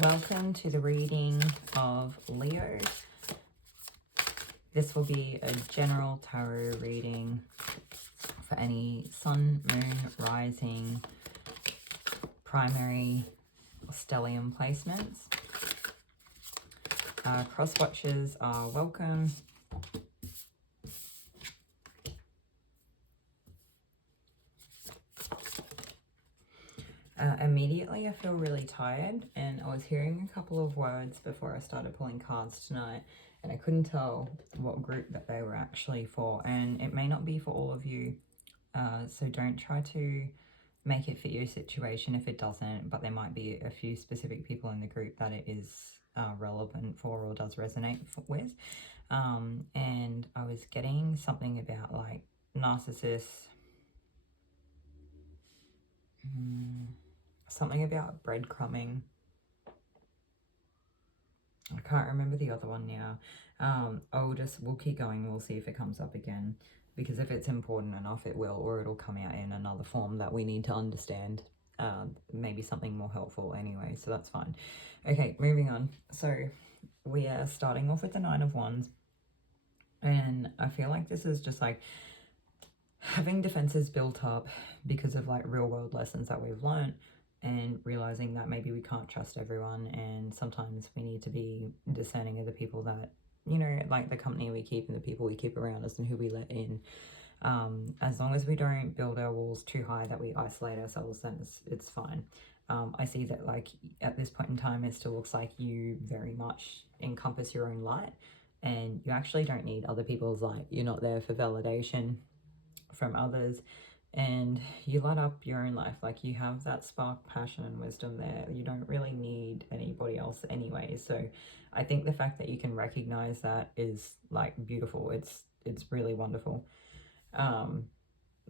Welcome to the reading of Leo. This will be a general tarot reading for any sun, moon, rising, primary, or stellium placements. Cross watchers are welcome. Immediately I feel really tired, and I was hearing a couple of words before I started pulling cards tonight, and I couldn't tell what group that they were actually for, and it may not be for all of you, so don't try to make it fit your situation if it doesn't, but there might be a few specific people in the group that it is relevant for or does resonate with. And I was getting something about like narcissists, something about breadcrumbing. I can't remember the other one now. We'll keep going. We'll see if it comes up again, because if it's important enough, it will, or it'll come out in another form that we need to understand. Maybe something more helpful anyway, so that's fine. Okay, moving on. So we are starting off with the Nine of Wands, and I feel like this is just like having defenses built up because of like real world lessons that we've learned, and realizing that maybe we can't trust everyone, and sometimes we need to be discerning of the people that, you know, like the company we keep and the people we keep around us and who we let in. As long as we don't build our walls too high that we isolate ourselves, then it's fine. I see that like at this point in time, it still looks like you very much encompass your own light, and you actually don't need other people's light. You're not there for validation from others, and you light up your own life. Like, you have that spark, passion and wisdom there. You don't really need anybody else anyway. So I think the fact that you can recognize that is like beautiful. It's really wonderful.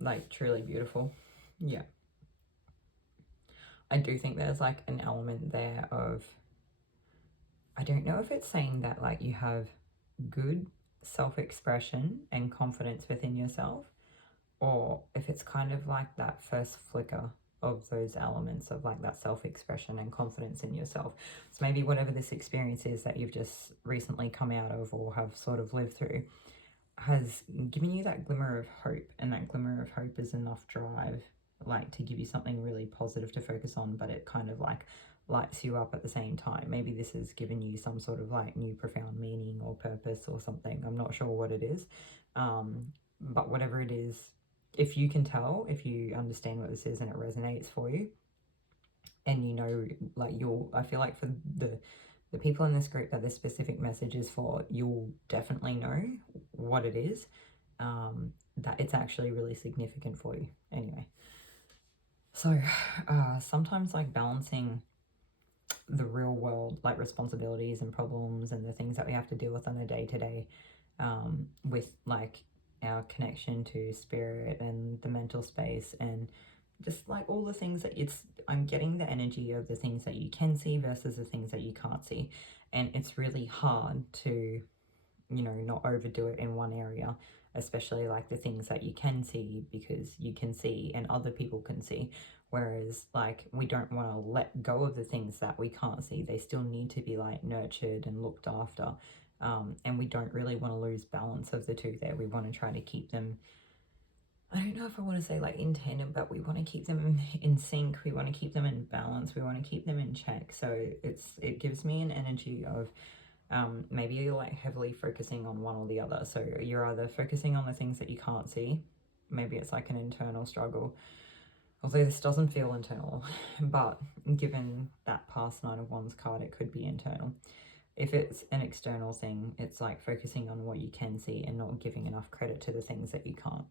Like truly beautiful. Yeah, I do think there's like an element there of, I don't know if it's saying that like you have good self-expression and confidence within yourself, or if it's kind of like that first flicker of those elements of like that self-expression and confidence in yourself. So maybe whatever this experience is that you've just recently come out of or have sort of lived through has given you that glimmer of hope, and that glimmer of hope is enough drive like to give you something really positive to focus on, but it kind of like lights you up at the same time. Maybe this has given you some sort of like new profound meaning or purpose or something. I'm not sure what it is, but whatever it is, if you can tell, if you understand what this is and it resonates for you, and you know, like I feel like for the people in this group that this specific message is for, you'll definitely know what it is, that it's actually really significant for you anyway. So sometimes like balancing the real world, like responsibilities and problems and the things that we have to deal with on a day-to-day, with like our connection to spirit and the mental space, and just like all the things that I'm getting the energy of the things that you can see versus the things that you can't see. And it's really hard to, you know, not overdo it in one area, especially like the things that you can see, because you can see and other people can see. Whereas like we don't want to let go of the things that we can't see. They still need to be like nurtured and looked after. And we don't really want to lose balance of the two there. We want to try to keep them, I don't know if I want to say like in tandem, but we want to keep them in sync. We want to keep them in balance. We want to keep them in check. So it gives me an energy of, maybe you're like heavily focusing on one or the other. So you're either focusing on the things that you can't see. Maybe it's like an internal struggle, although this doesn't feel internal, but given that past Nine of Wands card, it could be internal. If it's an external thing, it's like focusing on what you can see and not giving enough credit to the things that you can't.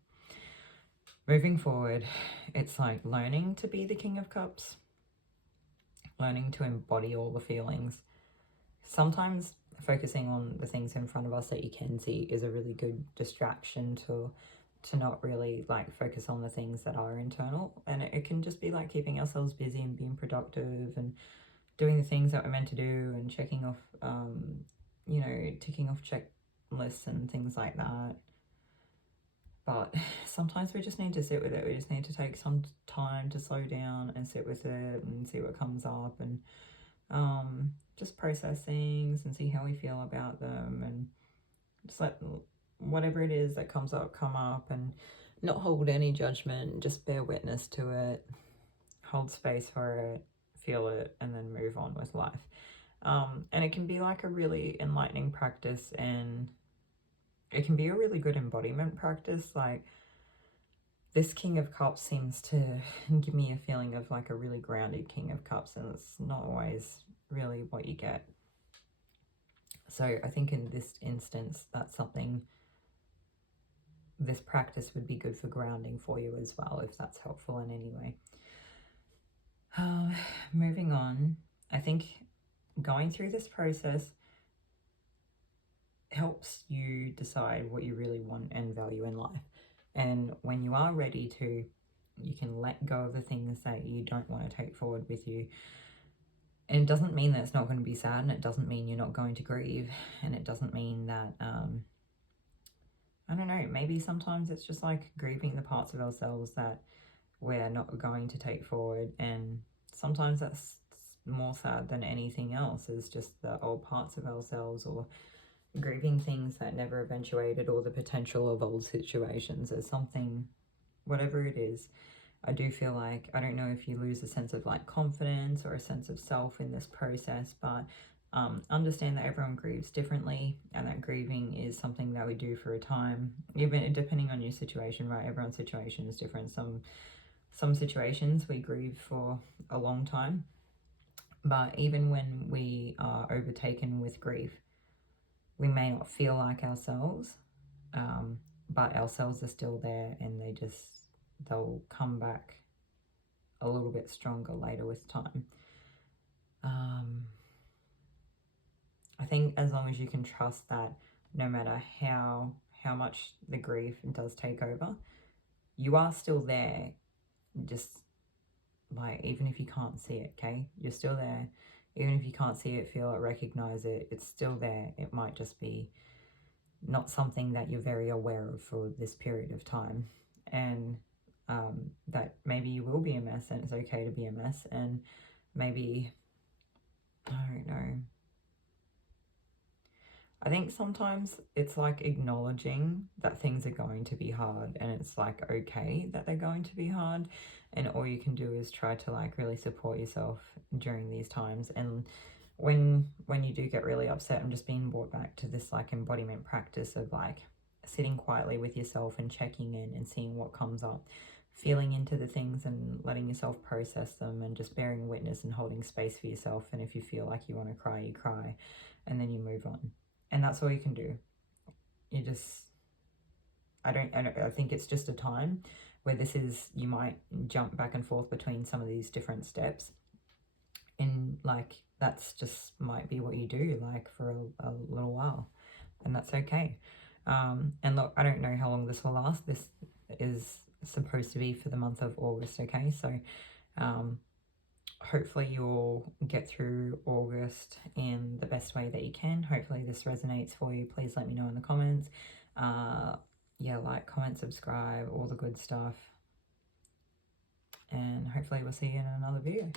Moving forward, it's like learning to be the King of Cups, learning to embody all the feelings. Sometimes focusing on the things in front of us that you can see is a really good distraction to not really like focus on the things that are internal. And it can just be like keeping ourselves busy and being productive and doing the things that we're meant to do and checking off, you know, ticking off checklists and things like that. But sometimes we just need to sit with it. We just need to take some time to slow down and sit with it and see what comes up, and Just process things and see how we feel about them, and just let whatever it is that comes up come up, and not hold any judgment, just bear witness to it, hold space for it, feel it, and then move on with life. And it can be like a really enlightening practice, and it can be a really good embodiment practice. Like, this King of Cups seems to give me a feeling of like a really grounded King of Cups, and it's not always really what you get. So I think in this instance, that's something, this practice would be good for grounding for you as well, if that's helpful in any way. Moving on, I think going through this process helps you decide what you really want and value in life. And when you are ready to, you can let go of the things that you don't want to take forward with you. And it doesn't mean that it's not going to be sad, and it doesn't mean you're not going to grieve, and it doesn't mean that, I don't know, maybe sometimes it's just like grieving the parts of ourselves that we're not going to take forward, and sometimes that's more sad than anything else, is just the old parts of ourselves, or grieving things that never eventuated, or the potential of old situations, or something, whatever it is. I do feel like, I don't know if you lose a sense of like confidence or a sense of self in this process, but understand that everyone grieves differently, and that grieving is something that we do for a time, even depending on your situation, right? Everyone's situation is different. Some situations we grieve for a long time, but even when we are overtaken with grief, we may not feel like ourselves, but ourselves are still there, and they'll come back a little bit stronger later with time. I think as long as you can trust that no matter how much the grief does take over, you are still there. Just like, even if you can't see it, okay? You're still there. Even if you can't see it, feel it, recognize it, it's still there. It might just be not something that you're very aware of for this period of time. And that maybe you will be a mess, and it's okay to be a mess. And maybe, I don't know, I think sometimes it's like acknowledging that things are going to be hard, and it's like okay that they're going to be hard, and all you can do is try to like really support yourself during these times. And when you do get really upset, I'm just being brought back to this like embodiment practice of like sitting quietly with yourself and checking in and seeing what comes up, feeling into the things and letting yourself process them, and just bearing witness and holding space for yourself. And if you feel like you want to cry, you cry, and then you move on. And that's all you can do. You just, I think it's just a time where you might jump back and forth between some of these different steps, and like that's just might be what you do like for a little while, and that's okay. And look, I don't know how long this will last. This is supposed to be for the month of August, okay? So hopefully you'll get through August in the best way that you can. Hopefully this resonates for you. Please let me know in the comments. Yeah, like, comment, subscribe, all the good stuff. And hopefully we'll see you in another video.